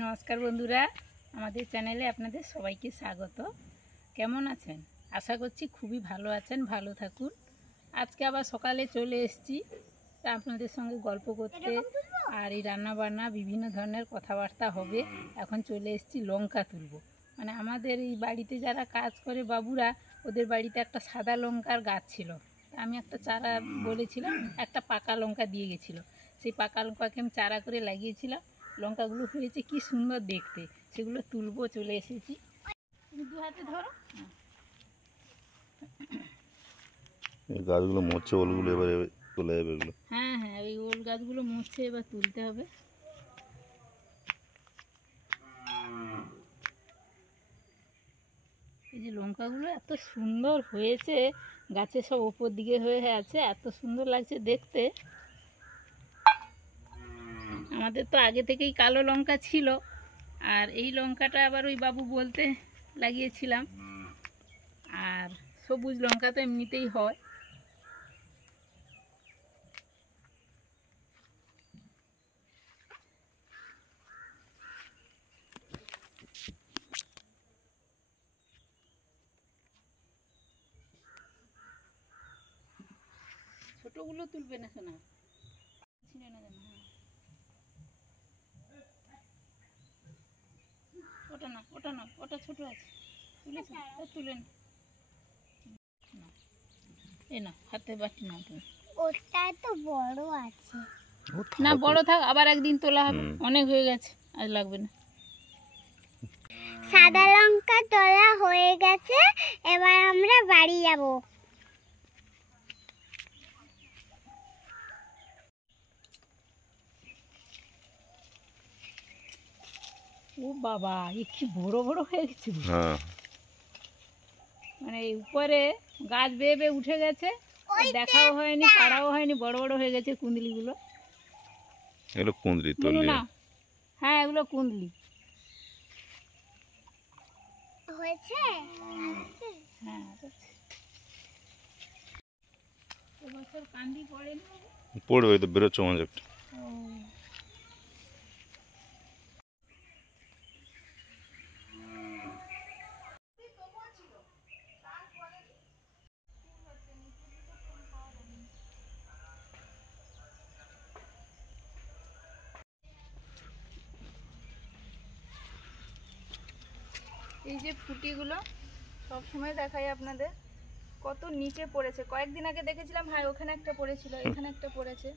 নমস্কার বন্ধুরা, আমাদের চ্যানেলে আপনাদের সবাইকে স্বাগত। কেমন আছেন? আশা করছি খুবই ভালো আছেন, ভালো থাকুন। আজকে আবার সকালে চলে এসেছি তা আপনাদের সঙ্গে গল্প করতে, আর এই রান্নাবান্না বিভিন্ন ধরনের কথাবার্তা হবে। এখন চলে এসেছি লঙ্কা তুলব। মানে আমাদের এই বাড়িতে যারা কাজ করে বাবুরা, ওদের বাড়িতে একটা সাদা লঙ্কার গাছ ছিল। আমি একটা চারা বলেছিলাম, একটা পাকা লঙ্কা দিয়ে গেছিলো। সেই পাকা লঙ্কাকে আমি চারা করে লাগিয়েছিলাম। লঙ্কাগুলো হয়েছে কি সুন্দর দেখতে, সেগুলো তুলবো। চলে এসেছি, তুমি দু হাতে ধরো। এই গাছগুলো মরছে, ওলগুলো এবারে চলে যাবে এগুলো। হ্যাঁ হ্যাঁ, ওই ওল গাছগুলো মরছে, এবার তুলতে হবে। এই যে লঙ্কাগুলো এত সুন্দর হয়েছে, গাছে সব ওপর দিকে হয়ে আছে, এত সুন্দর লাগছে দেখতে। আমাদের তো আগে থেকেই কালো লঙ্কা ছিল, আর এই লঙ্কাটা আবার ওই বাবু বলতে লাগিয়েছিলাম। আর সবুজ লঙ্কা তো এমনিতেই হয়। ছোটগুলো তুলবে না শোনা, ছিঁড়ে না যেন। ওটা না, ওটা না, ওটা ছোট আছে, তুলেছে তুলেন। এ না, হাতে বাটি না তুমি। ওটা তো বড় আছে না, বড় থাক, আবার একদিন তোলা হবে। অনেক হয়ে গেছে, আজ লাগবে না। সাদা লঙ্কা তোলা হয়ে গেছে, এবার আমরা বাড়ি যাব। ও বাবা, এ কি বড় বড় হয়ে গেছে। হ্যাঁ, মানে এই উপরে গাছ বেয়ে বেয়ে উঠে গেছে, দেখাও হয়নি, পাড়াও হয়নি, বড় বড় হয়ে গেছে কুঁদলিগুলো। এগুলো কুঁদরি বলো তুললি না, হ্যাঁ এগুলো কুঁদলি হয়েছে। হ্যাঁ। এবছর কান্দি পড়েনি। পড়বে তো, বেরোচ্ছে মাঝে একটা। এই যে ফুটিগুলো সব সময় দেখাই আপনাদের, কত নিচে পড়েছে। কয়েকদিন আগে দেখেছিলাম, হ্যাঁ ওখানে একটা পড়েছিল, এখানে একটা পড়েছে।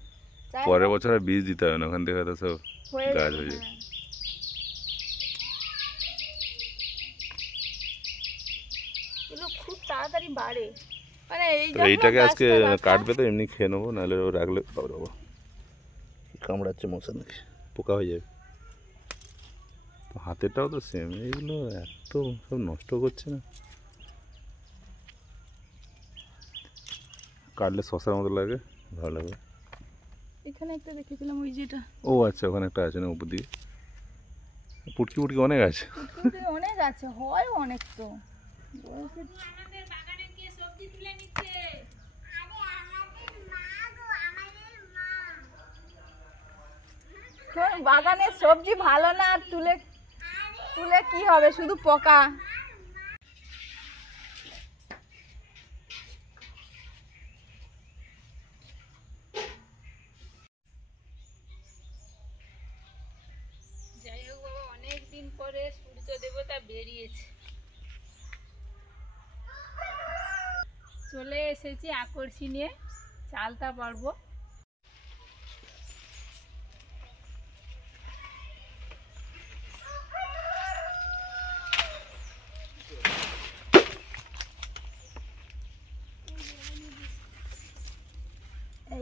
পরের বছর আর বীজ দিতে হবে না, ওখান থেকে হয়তো সব হয়ে গাছ যাবে, হয়ে যাবে। হ্যাঁ। এগুলো খুব তাড়াতাড়ি বাড়ে, মানে এই তো এইটাকে আজকে কাটবে তো, এমনি খেয়ে নেবো, নাহলে ও রাখলে বাবা কামড়াচ্ছে মশা নাকি, পোকা হয়ে যাবে। তো হাতেরটাও তো সেম, এইগুলো এত সব নষ্ট করছে না। কাটলে শশার মতো লাগে, ভালো লাগবে। এখানে একটা দেখেছিলাম, ওই যেটা। ও আচ্ছা, ওখানে একটা আছে না উপর দিকে, পুটকি পুটকি অনেক আছে। ফুটফুটে অনেক আছে, হয় অনেক। তো বাগানের সবজি ভালো না, আর তুলে তুলে কি হবে, শুধু পোকা। যাই হোক বাবা, অনেক দিন পরে সূর্য দেবতা বেরিয়েছে। চলে এসেছি আকর্ষি নিয়ে, চালতা পারবো।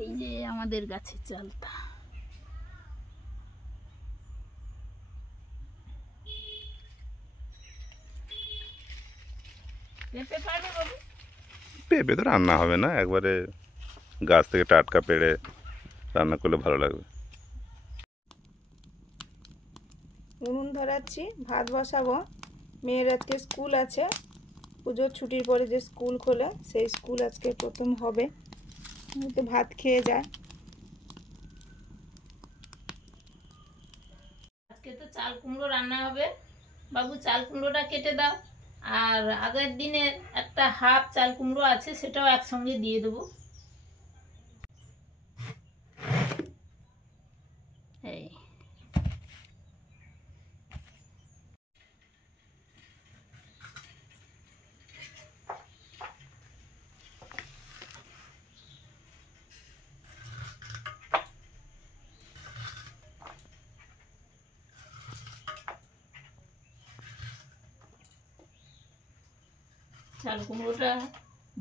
এই যে আমাদের গাছের চালতা। পেঁপে পারবে বাবু? পেঁপে তো রান্না হবে না, একবারে গাছ থেকে টাটকা পেড়ে রান্না করলে ভালো লাগবে। উনুন ধরাচ্ছি, ভাত বসাবো। মেয়ের আজকে স্কুল আছে, পুজোর ছুটির পরে যে স্কুল খোলে, সেই স্কুল আজকে প্রথম হবে। তো ভাত খেয়ে যায়। আজকে তো চাল কুমড়ো রান্না হবে। বাবু চাল কুমড়োটা কেটে দাও, আর আগের দিনের একটা হাফ চাল কুমড়ো আছে সেটাও একসঙ্গে দিয়ে দেবো। এই চাল কুমড়োটা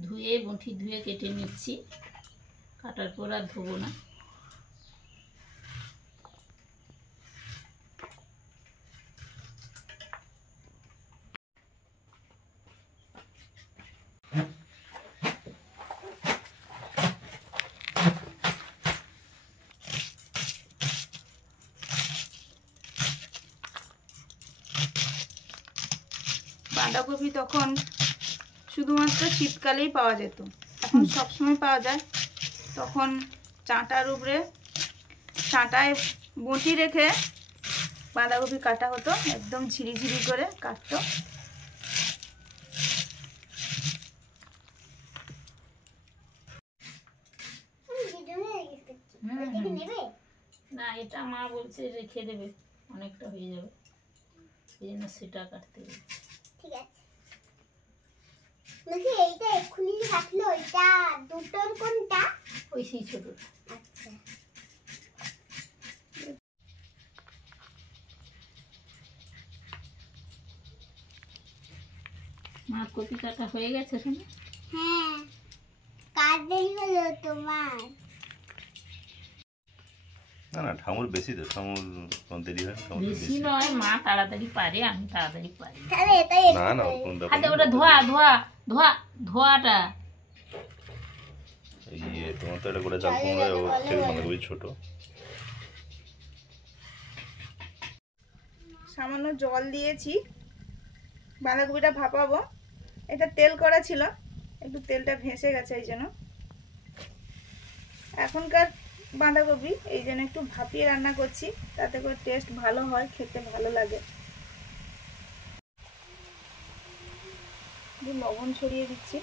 ধুয়ে বঁটি ধুয়ে কেটে নিচ্ছি, কাটার পর আর ধোবো না। বাঁধাকপি তখন শুধুমাত্র শীতকালেই পাওয়া যেত, এখন সবসময় পাওয়া যায়। তখন চাটার উপরে চাটায় বঁটি রেখে বাঁধাকপি কাটা হতো, একদম ঝিরিঝিরি করে কাটতো। না, এটা মা বলছে রেখে দেবে, অনেকটা হয়ে যাবে, এই জন্য সেটা কাটতে হবে। ঠিক আছে। বলছি এইটা এক্ষুনি যে কাটলো, এটা দুটোর কোনটা? ওই সেই ছোটটা। আচ্ছা। মার কপি কাটা হয়ে গেছে শোনো। হ্যাঁ, কার দেরি হলো তোমার? না না, ঠাকুর বেশি তো, ঠাকুর দেরি হয়, ঠাকুর বেশি নয়, মা তাড়াতাড়ি পারে, আমি তাড়াতাড়ি পারি না। তাহলে এটাই না না, ওর কোনো ব্যাপার হাতে নেই। ওটা ধোয়া ধোয়া ধোয়া ধোয়াটা। তোমার তো এটা করে চাল কুমড়ো, ওর থেকে বাঁধাকপি ছোট। সামান্য জল দিয়েছি, বাঁধাকপিটা ভাপাবো। এটা তেল করা ছিল, একটু তেলটা ভেসে গেছে এই জন্য। এখনকার বাঁধাকপি এই জন্য একটু ভাপিয়ে রান্না করছি, তাতে করে টেস্ট ভালো হয়, খেতে ভালো লাগে। একটু লবণ ছড়িয়ে দিচ্ছি।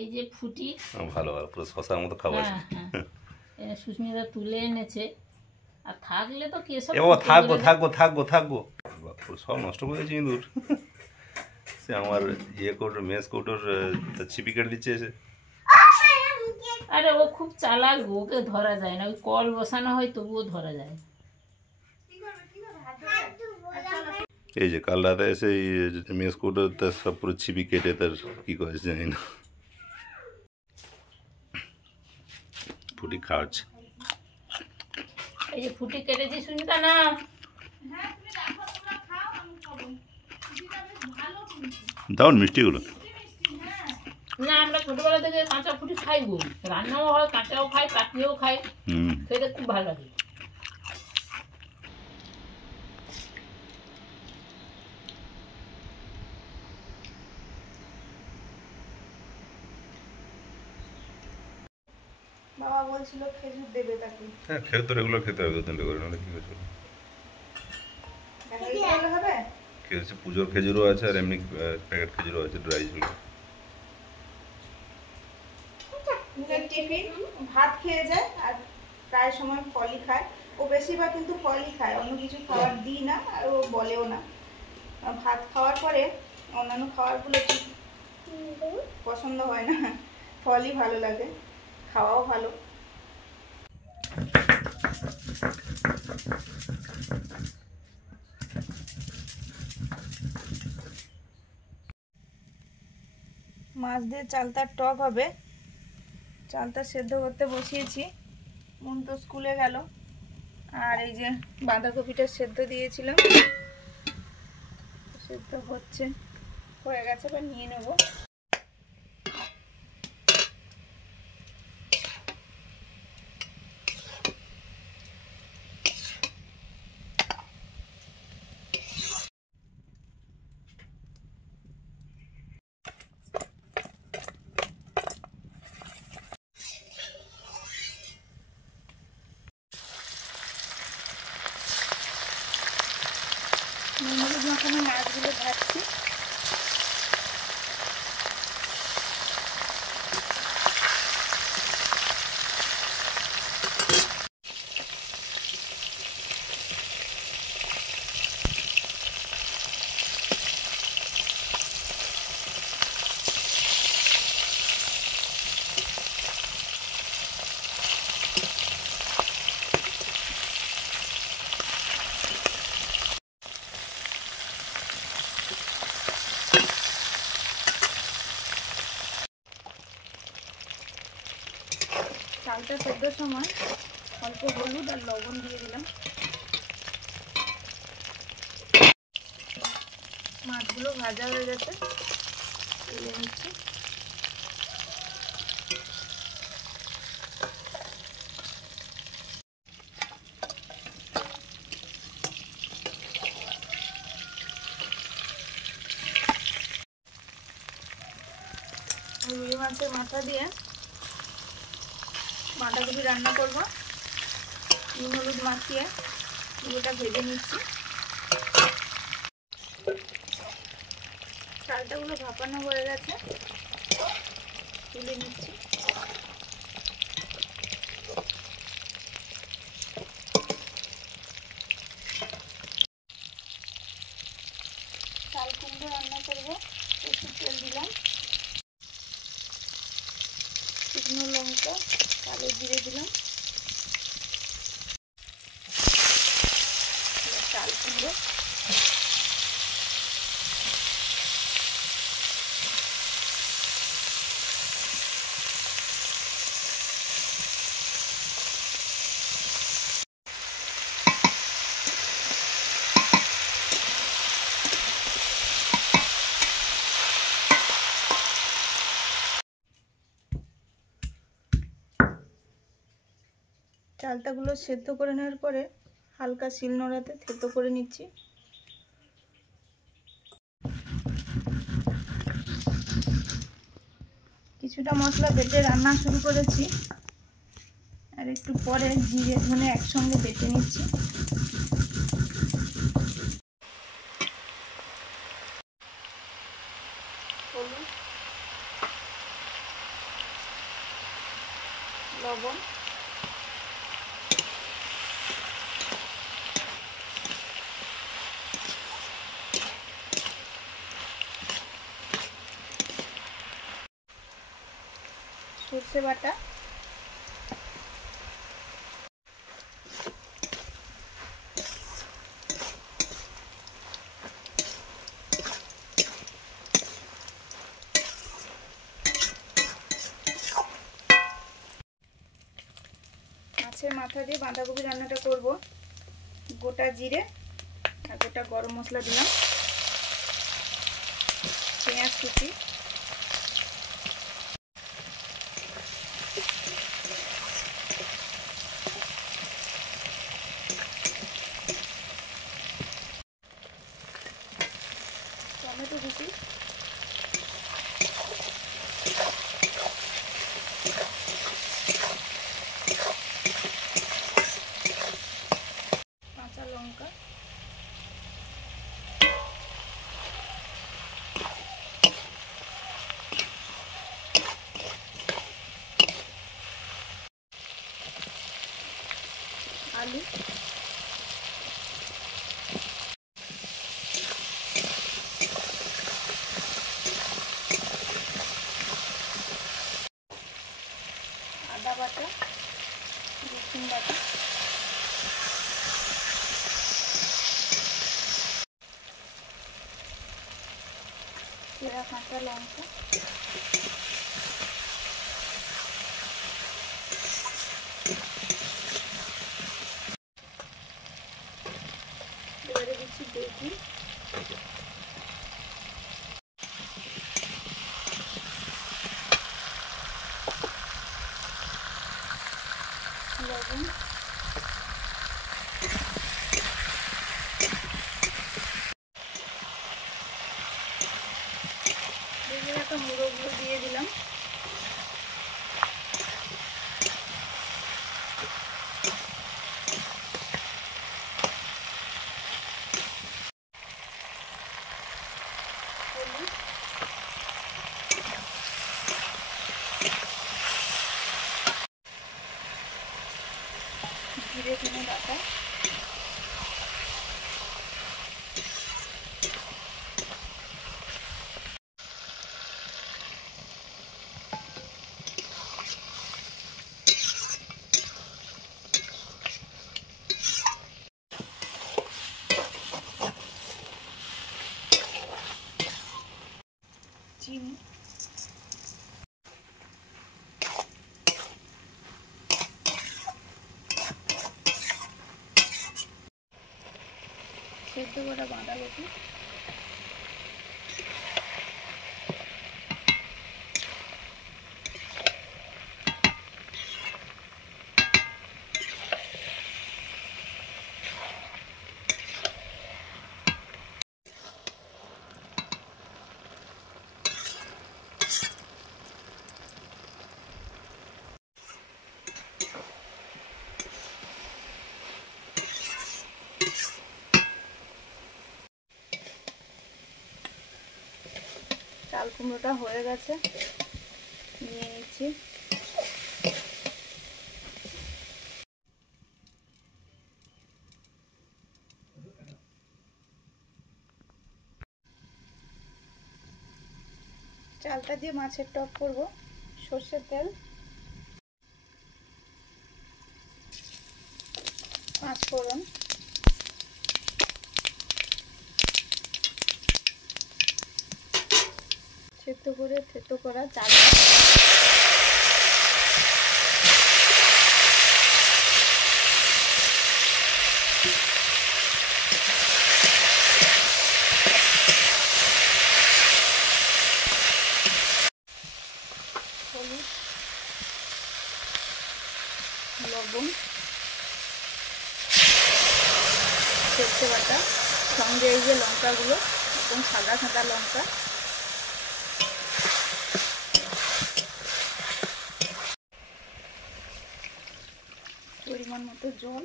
এই যে ফুটি, ভালো ভালো, পুরো শশার মতো খাবার। হ্যাঁ হ্যাঁ, সুস্মিতা তুলে এনেছে, আর থাকলে তো কেসব এ বাবা, থাকবো থাকবো থাকবো থাকবো, বাবা, সব নষ্ট করে দিয়েছি ইঁদুর। সে আমার কোটোর মেস কোটোর ছিপি কেটে দিচ্ছে এসে। আরে ও খুব চালাক গো, ওকে ধরা যায় না, ওই কল বসানো হয় তবুও ধরা যায়। এই যে কাল রাতে এসে মেস কোটোর তার সব পুরো ছিপি কেটে তার কি করেছে জানি না, ফুটি খাওয়াচ্ছে। এই যে ফুটি কেটেছি সুনিতা, না দাও মিষ্টিগুলো। না, আমরা ছোটবেলা থেকে কাঁচা ফুটি খাই গো, রান্নাও হয়, কাঁচাও খাই, পাকিয়েও খাই, খেতে খুব ভালো লাগে। বাবা বলছিল খেজুর দেবে তাকে। হ্যাঁ, খেয়ে তো রেগুলার খেতে হবে, দুদিন করে, নাহলে কি হয়েছিল। হবে খেয়েছে, পুজোর খেজুরও আছে আর এমনি প্যাকেট খেজুরও আছে, ড্রাই ছিল। টিফিন ভাত খেয়ে যায়, আর প্রায় সময় ফলই খায়। ও বেশিরভাগ কিন্তু ফলই খায়, অন্য কিছু খাবার দিই না, আর ও বলেও না। ভাত খাওয়ার পরে অন্যান্য খাবারগুলো ঠিক পছন্দ হয় না, ফলই ভালো লাগে, খাওয়াও ভালো। মাছ দিয়ে চালতার টক হবে, চালটা সেদ্ধ করতে বসিয়েছি। মন তো স্কুলে গেল, আর এই যে বাঁধাকপিটা সেদ্ধ দিয়েছিলাম, সেদ্ধ হচ্ছে, হয়ে গেছে, এবার নিয়ে নেবো। মাছগুলো ভাজছি। চালটা সেদ্ধর সময় অল্প হলুদ আর লবণ দিয়ে দিলাম। মাছগুলো ভাজা হয়ে গেছে, তুলে নিচ্ছি। রুই মাছের মাথা দিয়ে বাঁধাকপি রান্না করব। নুন হলুদ মাখিয়ে পুরোটা ভেজে নিচ্ছি। চালটাগুলো ভাপানো হয়ে গেছে, তুলে নিচ্ছি। চাল কুমড়ো রান্না করব, একটু তেল দিলাম, শুকনো লঙ্কা, কালো জিরে দিলাম, চাল কুমড়ো, চালটাগুলো সেদ্ধ করে নেওয়ার পরে হালকা শিলনোড়াতে থেতো করে নিচ্ছি। কিছুটা মশলা বেটে রান্না শুরু করেছি, আর একটু পরে জিরে ধনে একসঙ্গে বেটে নিচ্ছি। হলুদ, লবণ, সরষে বাটা, মাছের মাথা দিয়ে বাঁধাকপি রান্নাটা করব। গোটা জিরে আর গোটা গরম মশলা দিলাম, পেঁয়াজ কুচি, টমেটো কুচি, কাঁচা লঙ্কা, আলু, আদা বাটা, রসুন বাটা, চেরা কাঁচা লঙ্কা, এবারে দিচ্ছি বেগুন, লবণ, ভেজে রাখা মুড়োগুলো দিয়ে দিলাম। জিরে ধনে বাটা, চিনি, সেদ্ধ করা বাঁধাকপি, চাল কুমড়োটা হয়ে গেছে, নিয়ে নিচ্ছি। চালটা দিয়ে মাছের টক করব। সর্ষের তেল, 5 ফোড়ন, থেতো করা চালটা, হলুদ, লবণ, সর্ষে বাটা, সঙ্গে এই যে লঙ্কাগুলো একদম সাদা সাদা লঙ্কা, পরিমাণ মতো জল,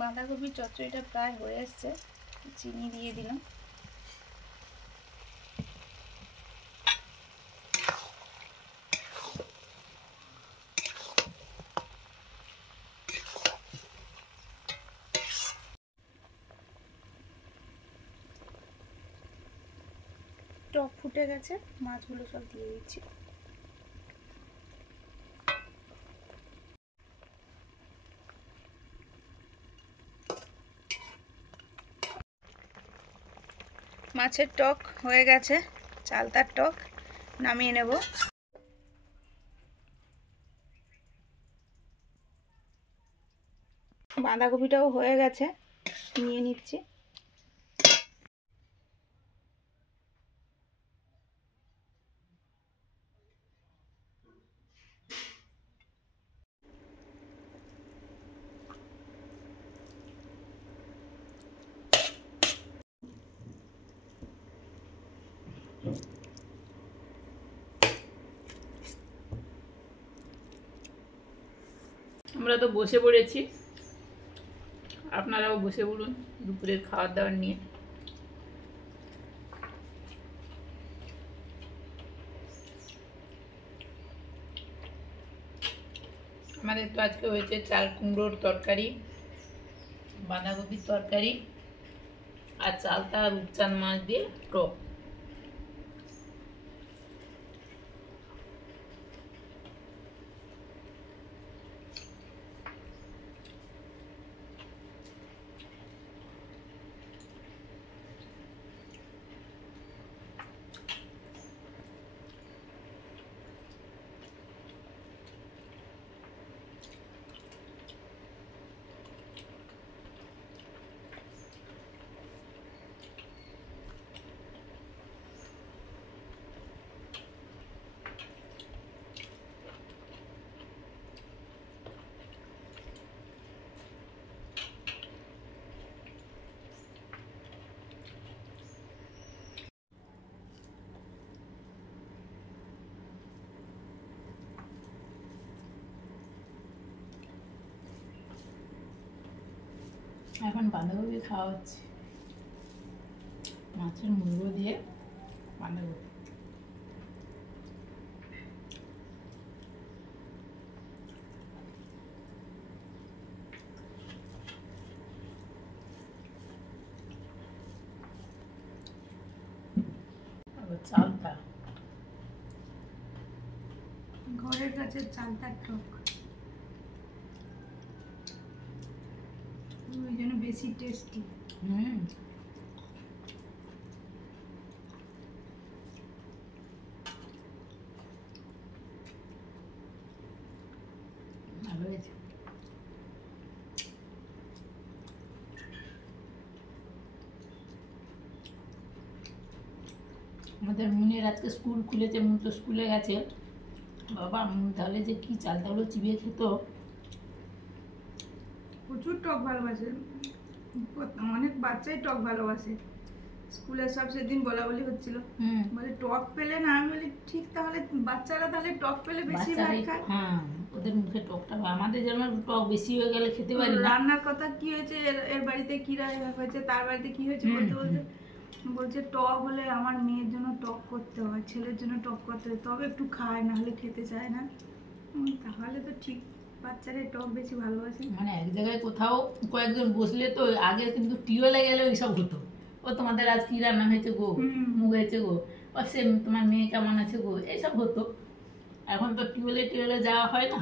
বাঁধাকপির চচ্চড়িটা প্রায় হয়ে এসছে, চিনি দিয়ে দিলাম। টক ফুটে গেছে, মাছগুলো সব দিয়ে দিচ্ছি। মাছের টক হয়ে গেছে, চালতার টক, নামিয়ে নেব। বাঁধাকপিটাও হয়ে গেছে, নিয়ে নিচ্ছি। আমরা তো বসে পড়েছি, আপনারাও বসে পড়ুন দুপুরের খাবার দাবার নিয়ে। আমাদের তো আজকে হয়েছে চাল কুমড়োর তরকারি, বাঁধাকপির তরকারি, আর চালতা আর রূপচাঁদ মাছ দিয়ে টক। এখন বাঁধাকপি খাওয়া হচ্ছে, মাছের মুড়ো দিয়ে বাঁধাকপি। চালটা ঘরের গাছের চালতার টক, ওই জন্য বেশি টেস্টি। ভালো হয়েছে। আমাদের মুনের আজকে স্কুল খুলেছে, মুন তো স্কুলে গেছে। বাবা মুন তাহলে যে কি চালটাগুলো চিবিয়ে খেত। প্রচুর টক ভালোবাসে, অনেক বাচ্চাই টক ভালোবাসে। স্কুলে সব সেদিন বলা বলি হচ্ছিল, বলে টক পেলে না, আমি বলি ঠিক, তাহলে বাচ্চারা তাহলে টক পেলে বেশি ভাত খায়। হ্যাঁ, ওদের মুখে টকটা, আমাদের যেমন টক বেশি হয়ে গেলে খেতে পারি না। রান্নার কথা কি হয়েছে, এর বাড়িতে কি হয়েছে, তার বাড়িতে কি হয়েছে বলতে বলতে বলছে টক হলে আমার মেয়ের জন্য টক করতে হয়, ছেলের জন্য টক করতে হয়, তবে একটু খায়, না হলে খেতে চায় না। তাহলে তো ঠিক, বাচ্চারা টক বেশি ভালোবাসে। মানে এক জায়গায় কোথাও কয়েকজন বসলে তো আগে কিন্তু টিউবওয়েলে গেলে ওইসব হতো, ও তোমাদের আজ কি রান্না হয়েছে গো, মুগ হয়েছে গো, ও সে তোমার মেয়ে কেমন আছে গো, এইসব হতো। এখন তো টিউবওয়েলে যাওয়া হয় না,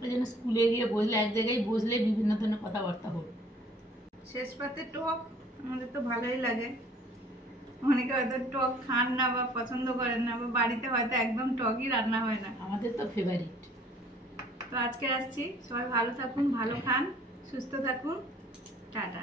ওই জন্য স্কুলে গিয়ে বসলে, এক জায়গায় বসলে বিভিন্ন ধরনের কথাবার্তা হতো। শেষ পাতে টক আমাদের তো ভালোই লাগে। অনেকে হয়তো টক খান না বা পছন্দ করেন না, বা বাড়িতে হয়তো একদম টকই রান্না হয় না। আমাদের তো ফেভারিট। তো আজকে আসছি, সবাই ভালো থাকুন, ভালো খান, সুস্থ থাকুন, টাটা।